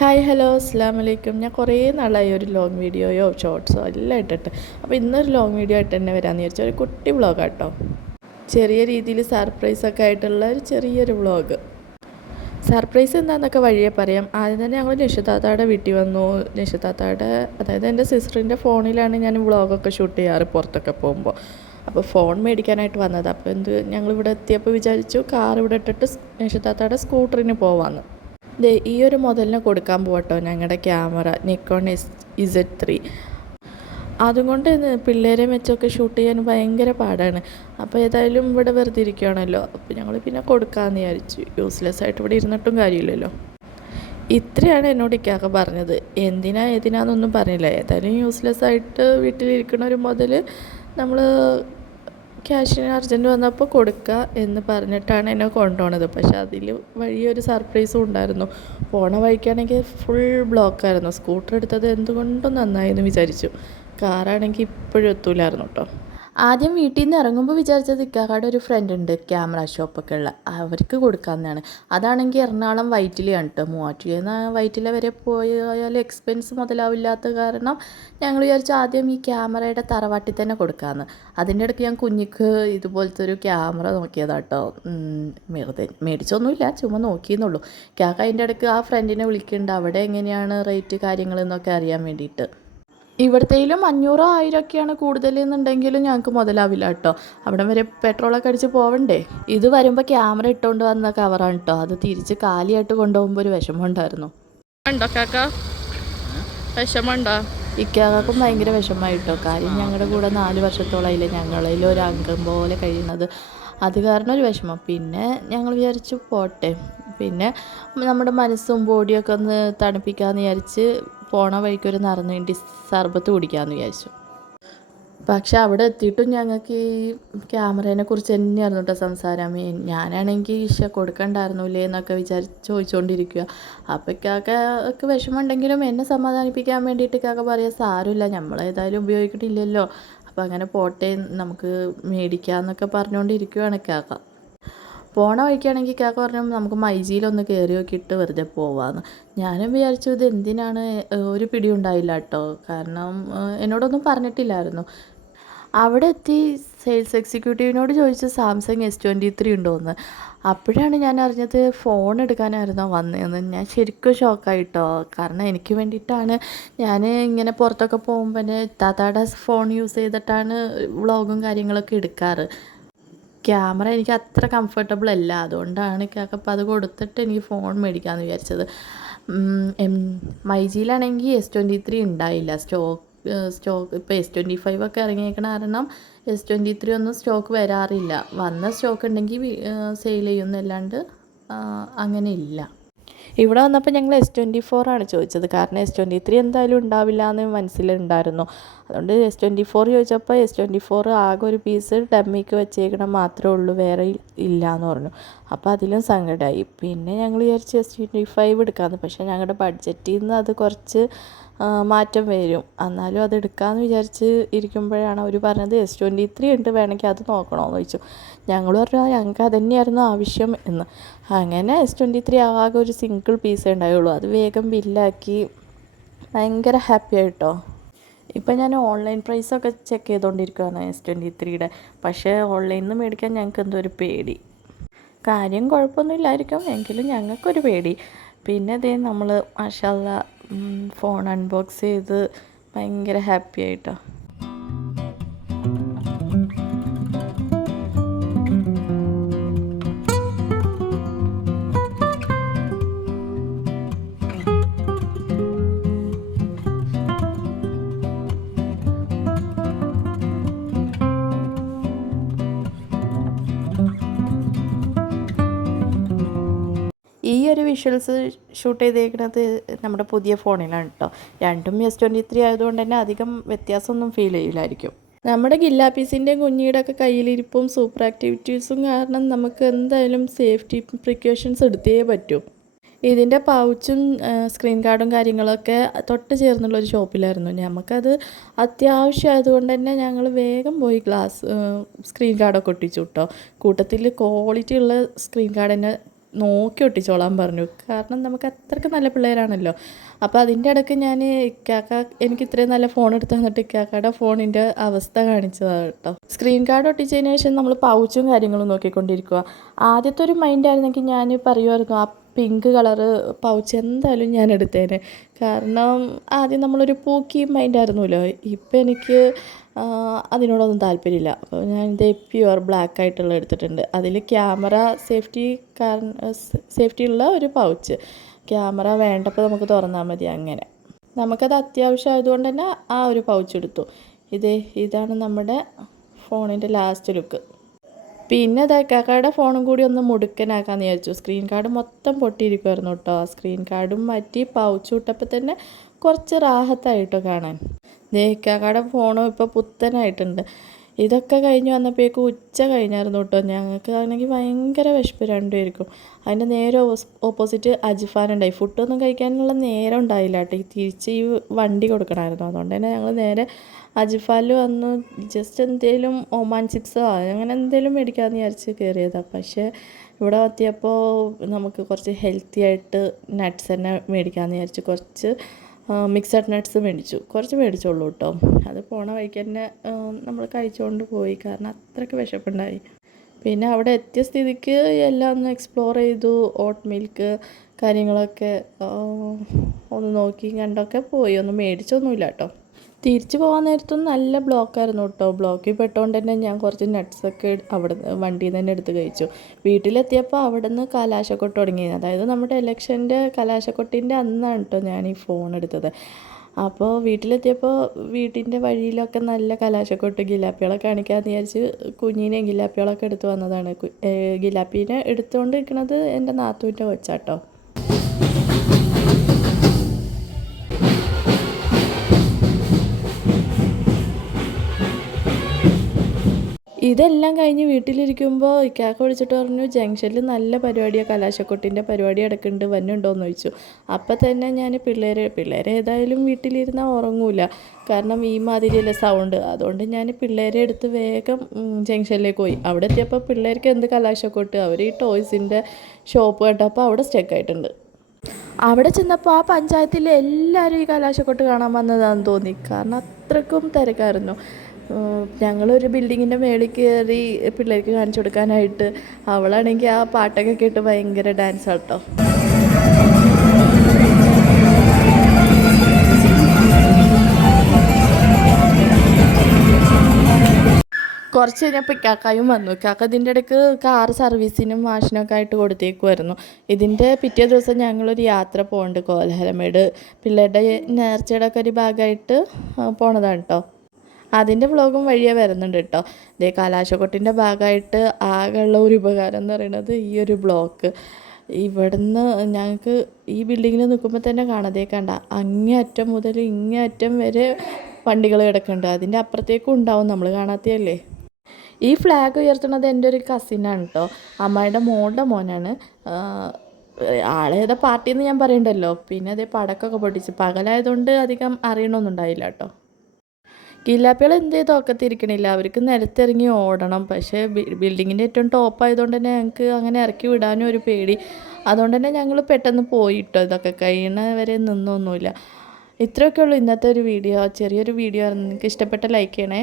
Hi hello അസ്സലാമു അലൈക്കും. ഞാൻ കുറേ നാളായി ഒരു ലോങ് വീഡിയോയോ ഷോർട്സോ എല്ലാം ഇട്ടിട്ട്. അപ്പോൾ ഇന്നൊരു ലോങ് വീഡിയോ ആയിട്ട് തന്നെ വരാമെന്ന് വിചാരിച്ചു. ഒരു കുട്ടി വ്ളോഗാട്ടോ, ചെറിയ രീതിയിൽ സർപ്രൈസൊക്കെ ആയിട്ടുള്ള ഒരു ചെറിയൊരു വ്ളോഗ്. സർപ്രൈസ് എന്താണെന്നൊക്കെ വഴിയേ പറയാം. ആദ്യം തന്നെ ഞങ്ങൾ നിഷിതാത്തായുടെ വീട്ടിൽ വന്നു. നിഷിതാത്തായുടെ, അതായത് എൻ്റെ സിസ്റ്ററിൻ്റെ ഫോണിലാണ് ഞാൻ വ്ളോഗൊക്കെ ഷൂട്ട് ചെയ്യാറ് പുറത്തൊക്കെ പോകുമ്പോൾ. അപ്പോൾ ഫോൺ മേടിക്കാനായിട്ട് വന്നത്. അപ്പോൾ ഞങ്ങളിവിടെ എത്തിയപ്പോൾ വിചാരിച്ചു കാർ ഇവിടെ ഇട്ടിട്ട് നിഷിതാത്തായുടെ സ്കൂട്ടറിന് പോവാമെന്ന്. ഈ ഒരു മോഡലിന് കൊടുക്കാൻ പോകട്ടോ ഞങ്ങളുടെ ക്യാമറ നിക്കോൺ Z3. അതുകൊണ്ട് പിള്ളേരെ വെച്ചൊക്കെ ഷൂട്ട് ചെയ്യാൻ ഭയങ്കര പാടാണ്. അപ്പോൾ ഏതായാലും ഇവിടെ വെറുതെ ഇരിക്കുകയാണല്ലോ, അപ്പോൾ ഞങ്ങൾ പിന്നെ കൊടുക്കാമെന്ന് വിചാരിച്ചു. യൂസ്ലെസ് ആയിട്ട് ഇവിടെ ഇരുന്നിട്ടും കാര്യമില്ലല്ലോ. ഇത്രയാണ് എന്നോട് ഇക്കാക്ക പറഞ്ഞത്. ഏതിനാന്നൊന്നും പറഞ്ഞില്ല. ഏതായാലും യൂസ്ലെസ് ആയിട്ട് വീട്ടിലിരിക്കണ ഒരു മുതൽ നമ്മൾ ക്യാഷിന് അർജൻറ്റ് വന്നപ്പോൾ കൊടുക്കുക എന്ന് പറഞ്ഞിട്ടാണ് എന്നെ കൊണ്ടുപോണത്. പക്ഷെ അതിൽ വഴിയൊരു സർപ്രൈസും ഉണ്ടായിരുന്നു. പോണ വഴിക്കാണെങ്കിൽ ഫുൾ ബ്ലോക്കായിരുന്നു. സ്കൂട്ടർ എടുത്തത് എന്തുകൊണ്ടും നന്നായെന്ന് വിചാരിച്ചു. കാറാണെങ്കിൽ ഇപ്പോഴും എത്തൂലായിരുന്നു കേട്ടോ. ആദ്യം വീട്ടിൽ നിന്ന് ഇറങ്ങുമ്പോൾ വിചാരിച്ചത് ഇക്കാക്കയുടെ ഒരു ഫ്രണ്ട് ഉണ്ട് ക്യാമറ ഷോപ്പൊക്കെ ഉള്ള, അവർക്ക് കൊടുക്കാമെന്നാണ്. അതാണെങ്കിൽ എറണാകുളം വൈറ്റിലയാണ് കേട്ടോ. മൂവാറ്റുപുഴയിൽ നിന്ന് വൈറ്റില വരെ പോയാൽ എക്സ്പെൻസ് മുതലാവില്ലാത്ത കാരണം ഞങ്ങൾ വിചാരിച്ചു ആദ്യം ഈ ക്യാമറയുടെ തറവാട്ടിൽ തന്നെ കൊടുക്കാമെന്ന്. അതിൻ്റെ ഇടയ്ക്ക് ഞാൻ കുഞ്ഞിക്ക് ഇതുപോലത്തെ ഒരു ക്യാമറ നോക്കിയതാട്ടോ. വെറുതെ മേടിച്ചൊന്നുമില്ല, ചുമ്മാ നോക്കിയെന്നുള്ളൂ. കാക്ക അതിൻ്റെ ഇടയ്ക്ക് ആ ഫ്രണ്ടിനെ വിളിക്കുന്നുണ്ട്, അവിടെ എങ്ങനെയാണ് റേറ്റ് കാര്യങ്ങളെന്നൊക്കെ അറിയാൻ വേണ്ടിയിട്ട്. ഇവിടത്തേലും 500 1000 കൂടുതലെന്നുണ്ടെങ്കിലും ഞങ്ങൾക്ക് മുതലാവില്ല കേട്ടോ. അവിടെ വരെ പെട്രോളൊക്കെ അടിച്ച് പോവണ്ടേ. ഇത് വരുമ്പോൾ ക്യാമറ ഇട്ടുകൊണ്ട് വന്ന കവറാണ് കേട്ടോ. അത് തിരിച്ച് കാലിയായിട്ട് കൊണ്ടുപോകുമ്പോൾ ഒരു വിഷമമുണ്ടായിരുന്നു. ഉണ്ടോ കാക്ക, വിഷമമുണ്ടോ? ഇക്കാക്കും ഭയങ്കര വിഷമമായിട്ടോ. കാര്യം ഞങ്ങളുടെ കൂടെ 4 വർഷത്തോളമായില്ലേ ഞങ്ങളിൽ ഒരു അംഗം പോലെ കഴിയുന്നത്. അത് കാരണം ഒരു വിഷമം. പിന്നെ ഞങ്ങൾ വിചാരിച്ചു പോട്ടെ, പിന്നെ നമ്മുടെ മനസ്സും ബോഡിയൊക്കെ ഒന്ന് തണുപ്പിക്കാമെന്ന് വിചാരിച്ച് പോണ വഴിക്കൊരു നിറഞ്ഞേണ്ടി സർബത്ത് കുടിക്കാമെന്ന് വിചാരിച്ചു. പക്ഷെ അവിടെ എത്തിയിട്ടും ഞങ്ങൾക്ക് ഈ ക്യാമറേനെ കുറിച്ച് തന്നെയായിരുന്നു കേട്ടോ സംസാരം. ഞാനാണെങ്കിൽ കൊടുക്കണ്ടായിരുന്നില്ലേ എന്നൊക്കെ ചോദിച്ചുകൊണ്ടിരിക്കുക. അപ്പോൾ ഇക്കാക്കക്ക് വിഷമമുണ്ടെങ്കിലും എന്നെ സമാധാനിപ്പിക്കാൻ വേണ്ടിയിട്ട് ഇക്കാക്ക പറയുക, സാരമില്ല, നമ്മളേതായാലും ഉപയോഗിക്കണില്ലല്ലോ, അപ്പോൾ അങ്ങനെ പോട്ടെ, നമുക്ക് മേടിക്കാമെന്നൊക്കെ പറഞ്ഞുകൊണ്ടിരിക്കുകയാണ് ഇക്കാക്ക. പോണ വഴിക്കാണെങ്കിൽ കാക്ക പറഞ്ഞു നമുക്ക് മൈജിയിലൊന്ന് കയറി നോക്കിയിട്ട് വെറുതെ പോവാമെന്ന്. ഞാനും വിചാരിച്ചു ഇത് എന്തിനാണ്, ഒരു പിടി ഉണ്ടായില്ല കേട്ടോ. കാരണം എന്നോടൊന്നും പറഞ്ഞിട്ടില്ലായിരുന്നു. അവിടെ എത്തി സെയിൽസ് എക്സിക്യൂട്ടീവിനോട് ചോദിച്ചു സാംസങ് S23 ഉണ്ടോയെന്ന്. അപ്പോഴാണ് ഞാൻ അറിഞ്ഞത് ഫോൺ എടുക്കാനായിരുന്നോ വന്നതെന്ന്. ഞാൻ ശരിക്കും ഷോക്കായിട്ടോ. കാരണം എനിക്ക് വേണ്ടിയിട്ടാണ് ഞാൻ ഇങ്ങനെ പുറത്തൊക്കെ പോകുമ്പോൾ താത്താടെ ഫോൺ യൂസ് ചെയ്തിട്ടാണ് വ്ളോഗും കാര്യങ്ങളൊക്കെ എടുക്കാറ്. ക്യാമറ എനിക്ക് അത്ര കംഫർട്ടബിൾ അല്ല, അതുകൊണ്ടാണ് അപ്പോൾ അത് കൊടുത്തിട്ട് എനിക്ക് ഫോൺ മേടിക്കാമെന്ന് വിചാരിച്ചത്. മൈജിയിലാണെങ്കിൽ S23 ഉണ്ടായില്ല സ്റ്റോക്ക്. ഇപ്പോൾ S25 ഒക്കെ ഇറങ്ങിയേക്കണ കാരണം S23 ഒന്നും സ്റ്റോക്ക് വരാറില്ല. വന്ന സ്റ്റോക്ക് ഉണ്ടെങ്കിൽ സെയിൽ ചെയ്യുന്നല്ലാണ്ട് അങ്ങനെ ഇല്ല. ഇവിടെ വന്നപ്പോൾ ഞങ്ങൾ S24 ആണ് ചോദിച്ചത്. കാരണം S23 എന്തായാലും ഉണ്ടാവില്ല എന്ന് മനസ്സിലുണ്ടായിരുന്നു. അതുകൊണ്ട് S24 ചോദിച്ചപ്പോൾ S24 ആകെ ഒരു പീസ് ഡമ്മിക്ക് വെച്ചേക്കണം മാത്രമേ ഉള്ളൂ, വേറെ ഇല്ല എന്ന് പറഞ്ഞു. അപ്പോൾ അതിലും സങ്കടമായി. പിന്നെ ഞങ്ങൾ വിചാരിച്ച് S25 എടുക്കാമെന്ന്. പക്ഷേ ഞങ്ങളുടെ ബഡ്ജറ്റിൽ നിന്ന് അത് കുറച്ച് മാറ്റം വരും. എന്നാലും അത് എടുക്കാമെന്ന് വിചാരിച്ച് ഇരിക്കുമ്പോഴാണ് അവർ പറഞ്ഞത് S23 ഉണ്ട്, വേണമെങ്കിൽ അത് നോക്കണമെന്ന് ചോദിച്ചു. ഞങ്ങൾ പറഞ്ഞു ഞങ്ങൾക്ക് അത് തന്നെയായിരുന്നു ആവശ്യം എന്ന്. അങ്ങനെ S23 ആകെ ഒരു സിംഗിൾ പീസേ ഉണ്ടായുള്ളൂ. അത് വേഗം ബില്ലാക്കി ഭയങ്കര ഹാപ്പി ആയിട്ടോ. ഇപ്പം ഞാൻ ഓൺലൈൻ പ്രൈസൊക്കെ ചെക്ക് ചെയ്തുകൊണ്ടിരിക്കുകയാണ് S23യുടെ. പക്ഷേ ഓൺലൈനിൽ നിന്ന് മേടിക്കാൻ ഞങ്ങൾക്ക് എന്തോ ഒരു പേടി. കാര്യം കുഴപ്പമൊന്നുമില്ലായിരിക്കും, എങ്കിലും ഞങ്ങൾക്കൊരു പേടി. പിന്നെ അതേ നമ്മൾ മാഷാ അല്ലാ ഫോൺ അൺബോക്സ് ചെയ്ത് ഭയങ്കര ഹാപ്പി ആയിട്ടോ. ഈ ഒരു വിഷ്വൽസ് ഷൂട്ട് ചെയ്തേക്കുന്നത് നമ്മുടെ പുതിയ ഫോണിലാണ് കേട്ടോ. രണ്ടും S23 ആയതുകൊണ്ട് തന്നെ അധികം വ്യത്യാസമൊന്നും ഫീൽ ചെയ്യില്ലായിരിക്കും. നമ്മുടെ ഗില്ലാപ്പീസിൻ്റെയും കുഞ്ഞിയുടെ ഒക്കെ കയ്യിലിരിപ്പും സൂപ്പർ ആക്ടിവിറ്റീസും കാരണം നമുക്ക് എന്തായാലും സേഫ്റ്റി പ്രിക്കോഷൻസ് എടുത്തേ പറ്റൂ. ഇതിൻ്റെ പൗച്ചും സ്ക്രീൻ കാർഡും കാര്യങ്ങളൊക്കെ തൊട്ട് ചേർന്നുള്ളൊരു ഷോപ്പിലായിരുന്നു. നമുക്കത് അത്യാവശ്യമായതുകൊണ്ട് തന്നെ ഞങ്ങൾ വേഗം പോയി സ്ക്രീൻ കാർഡൊക്കെ ഒട്ടിച്ചു കേട്ടോ. കൂട്ടത്തിൽ ക്വാളിറ്റി ഉള്ള സ്ക്രീൻ കാർഡ് തന്നെ നോക്കി ഒട്ടിച്ചോളാൻ പറഞ്ഞു. കാരണം നമുക്ക് അത്രയ്ക്ക് നല്ല പിള്ളേരാണല്ലോ. അപ്പോൾ അതിൻ്റെ ഇടയ്ക്ക് ഞാൻ ഇക്കാക്ക എനിക്ക് ഇത്രയും നല്ല ഫോൺ എടുത്ത് തന്നിട്ട് ഇക്കാക്കയുടെ ഫോണിൻ്റെ അവസ്ഥ കാണിച്ചതാണ് കേട്ടോ. സ്ക്രീൻ കാർഡ് ഒട്ടിച്ചതിന് ശേഷം നമ്മൾ പൗച്ചും കാര്യങ്ങളും നോക്കിക്കൊണ്ടിരിക്കുക. ആദ്യത്തെ ഒരു മൈൻഡായിരുന്നെങ്കിൽ ഞാൻ പറയുമായിരുന്നു ആ പിങ്ക് കളറ് പൗച്ച് എന്തായാലും ഞാൻ എടുത്തേനെ. കാരണം ആദ്യം നമ്മളൊരു പൂക്കി മൈൻഡായിരുന്നല്ലോ. ഇപ്പം എനിക്ക് അതിനോടൊന്നും താല്പര്യമില്ല. അപ്പോൾ ഞാൻ ഇതേ പ്യുവർ ബ്ലാക്ക് ആയിട്ടുള്ള എടുത്തിട്ടുണ്ട്. അതിൽ ക്യാമറ സേഫ്റ്റിയുള്ള ഒരു പൗച്ച്. ക്യാമറ വേണ്ടപ്പോൾ നമുക്ക് തുറന്നാൽ മതി. അങ്ങനെ നമുക്കത് അത്യാവശ്യം ആയതുകൊണ്ട് തന്നെ ആ ഒരു പൗച്ച് എടുത്തു. ഇതാണ് നമ്മുടെ ഫോണിൻ്റെ ലാസ്റ്റ് ലുക്ക്. പിന്നെ കാക്കയുടെ ഫോണും കൂടി ഒന്ന് മുടുക്കനാക്കാമെന്ന് വിചാരിച്ചു. സ്ക്രീൻ കാർഡ് മൊത്തം പൊട്ടിയിരിക്കുമായിരുന്നു കേട്ടോ. ആ സ്ക്രീൻ കാർഡും മാറ്റി പൗച്ച് ഇട്ടപ്പോൾ തന്നെ കുറച്ച് റാഹത്തായിട്ടോ കാണാൻ. കാക്കയുടെ ഫോണും ഇപ്പോൾ പുത്തനായിട്ടുണ്ട്. ഇതൊക്കെ കഴിഞ്ഞ് വന്നപ്പോഴേക്കും ഉച്ച കഴിഞ്ഞായിരുന്നു കേട്ടോ. ഞങ്ങൾക്ക് ആണെങ്കിൽ ഭയങ്കര വിശപ്പ് രണ്ടുപേർക്കും. അതിൻ്റെ നേരെ ഓപ്പോസിറ്റ് അജിഫാൻ ഉണ്ടായി. ഫുഡൊന്നും കഴിക്കാനുള്ള നേരം ഉണ്ടായില്ല കേട്ടോ. തിരിച്ച് ഈ വണ്ടി കൊടുക്കണമായിരുന്നു. അതുകൊണ്ട് തന്നെ ഞങ്ങൾ നേരെ അജിഫാനിൽ വന്ന് ജസ്റ്റ് എന്തെങ്കിലും ഒമാൻ ചിപ്സോ അങ്ങനെ എന്തെങ്കിലും മേടിക്കാമെന്ന് വിചാരിച്ച് കയറിയതാണ്. പക്ഷേ ഇവിടെ എത്തിയപ്പോൾ നമുക്ക് കുറച്ച് ഹെൽത്തി ആയിട്ട് നട്ട്സ് തന്നെ മേടിക്കാമെന്ന് വിചാരിച്ചു. കുറച്ച് മിക്സഡ് നട്ട്സ് കുറച്ച് മേടിച്ചോളൂ കേട്ടോ. അത് പോണ വഴിക്ക് തന്നെ നമ്മൾ കഴിച്ചുകൊണ്ട് പോയി. കാരണം അത്രയ്ക്ക് വിശപ്പുണ്ടായി. പിന്നെ അവിടെ എത്തിയ സ്ഥിതിക്ക് എല്ലാം ഒന്ന് എക്സ്പ്ലോർ ചെയ്തു. ഓട്ട് മിൽക്ക് കാര്യങ്ങളൊക്കെ ഒന്ന് നോക്കി കണ്ടൊക്കെ പോയി. ഒന്നും മേടിച്ചൊന്നുമില്ല കേട്ടോ. തിരിച്ചു പോകാൻ നേരത്തും നല്ല ബ്ലോക്കായിരുന്നു കേട്ടോ. ബ്ലോക്കിൽ പെട്ടുകൊണ്ട് തന്നെ ഞാൻ കുറച്ച് നട്ട്സൊക്കെ അവിടെ വണ്ടിയിൽ നിന്ന് തന്നെ എടുത്ത് കഴിച്ചു. വീട്ടിലെത്തിയപ്പോൾ അവിടെ നിന്ന് കലാശക്കൊട്ട് തുടങ്ങി. അതായത് നമ്മുടെ ഇലക്ഷൻ്റെ കലാശക്കൊട്ടിൻ്റെ അന്നാണ് കേട്ടോ ഞാൻ ഈ ഫോൺ എടുത്തത്. അപ്പോൾ വീട്ടിലെത്തിയപ്പോൾ വീട്ടിൻ്റെ വഴിയിലൊക്കെ നല്ല കലാശക്കൊട്ട് ഗിലാപ്പികളെ കാണിക്കാമെന്ന് വിചാരിച്ച് കുഞ്ഞിനെ ഗിലാപ്പികളൊക്കെ എടുത്ത് വന്നതാണ്. ഗിലാപ്പീനെ എടുത്തുകൊണ്ട് നിൽക്കുന്നത് എൻ്റെ നാത്തൂൻ്റെ കൊച്ചാട്ടോ. ഇതെല്ലാം കഴിഞ്ഞ് വീട്ടിലിരിക്കുമ്പോൾ ഇക്കാക്ക വിളിച്ചിട്ട് പറഞ്ഞു ജംഗ്ഷനിൽ നല്ല പരിപാടിയാണ്, കലാശക്കൊട്ടിൻ്റെ പരിപാടി നടക്കുന്നുണ്ട്, വന്നുണ്ടോയെന്ന് ചോദിച്ചു. അപ്പം തന്നെ ഞാൻ പിള്ളേരെ ഏതായാലും വീട്ടിലിരുന്നാൽ ഉറങ്ങൂല. കാരണം ഈ മാതിരിയല്ല സൗണ്ട്. അതുകൊണ്ട് ഞാൻ പിള്ളേരെ എടുത്ത് വേഗം ജംഗ്ഷനിലേക്ക് പോയി. അവിടെ എത്തിയപ്പോൾ പിള്ളേർക്ക് എന്ത് കലാശക്കൊട്ട്, അവർ ഈ ടോയ്സിൻ്റെ ഷോപ്പ് കണ്ടപ്പോൾ അവിടെ സ്റ്റക്കായിട്ടുണ്ട്. അവിടെ ചെന്നപ്പോൾ ആ പഞ്ചായത്തിലെ എല്ലാവരും ഈ കലാശക്കൊട്ട് കാണാൻ വന്നതാണെന്ന് തോന്നി. കാരണം അത്രയ്ക്കും തിരക്കായിരുന്നു. ഞങ്ങളൊരു ബിൽഡിങ്ങിൻ്റെ മേളിൽ കയറി പിള്ളേർക്ക് കാണിച്ചു കൊടുക്കാനായിട്ട്. അവളാണെങ്കിൽ ആ പാട്ടൊക്കെ കേട്ട് ഭയങ്കര ഡാൻസ് ആട്ടോ. കുറച്ച് കഴിഞ്ഞപ്പോൾ ഇക്കാക്കയും വന്നു. ഇക്കാക്ക ഇതിൻ്റെ ഇടയ്ക്ക് കാർ സർവീസിനും വാഷിനൊക്കെ ആയിട്ട് കൊടുത്തേക്കുമായിരുന്നു. ഇതിൻ്റെ പിറ്റേ ദിവസം ഞങ്ങളൊരു യാത്ര പോകുന്നുണ്ട് കോലഹരമേട്. പിള്ളേരുടെ നേർച്ചയുടെ ഒക്കെ ഒരു ഭാഗമായിട്ട് പോണതാണ് കേട്ടോ. അതിൻ്റെ വ്ളോഗും വഴിയേ വരുന്നുണ്ട് കേട്ടോ. ഇതേ കലാശക്കൊട്ടിൻ്റെ ഭാഗമായിട്ട് ആകെയുള്ള ഒരു ഉപകാരം എന്ന് പറയുന്നത് ഈ ഒരു ബ്ലോക്ക്. ഇവിടുന്ന് ഞങ്ങൾക്ക് ഈ ബിൽഡിങ്ങിൽ നിൽക്കുമ്പോൾ തന്നെ കാണാതെ കണ്ട അങ്ങേ അറ്റം മുതൽ ഇങ്ങേ അറ്റം വരെ വണ്ടികൾ കിടക്കുന്നുണ്ട്. അതിൻ്റെ അപ്പുറത്തേക്കും ഉണ്ടാവും, നമ്മൾ കാണാത്തതല്ലേ. ഈ ഫ്ലാഗ് ഉയർത്തുന്നത് എൻ്റെ ഒരു കസിനാണ് കേട്ടോ. അമ്മയുടെ മോളുടെ മോനാണ്. ആളേതാ പാർട്ടിയെന്ന് ഞാൻ പറയണ്ടല്ലോ. പിന്നെ അതേ പടക്കമൊക്കെ പൊട്ടിച്ച് പകലായതുകൊണ്ട് അധികം അറിയണമൊന്നുണ്ടായില്ല കേട്ടോ. ഗിലാപ്പികൾ എന്ത് ചെയ്ത് ഒക്കത്തിരിക്കണില്ല, അവർക്ക് നിലത്തിറങ്ങി ഓടണം. പക്ഷേ ബിൽഡിങ്ങിൻ്റെ ഏറ്റവും ടോപ്പായതുകൊണ്ട് തന്നെ ഞങ്ങൾക്ക് അങ്ങനെ ഇറക്കി വിടാനും ഒരു പേടി. അതുകൊണ്ട് തന്നെ ഞങ്ങൾ പെട്ടെന്ന് പോയിട്ടോ. ഇതൊക്കെ കഴിയണ വരെ നിന്നൊന്നുമില്ല. ഇത്രയൊക്കെ ഉള്ളൂ ഇന്നത്തെ ഒരു വീഡിയോ. ചെറിയൊരു വീഡിയോ ആയിരുന്നു. നിങ്ങൾക്ക് ഇഷ്ടപ്പെട്ട ലൈക്ക് ചെയ്യണേ.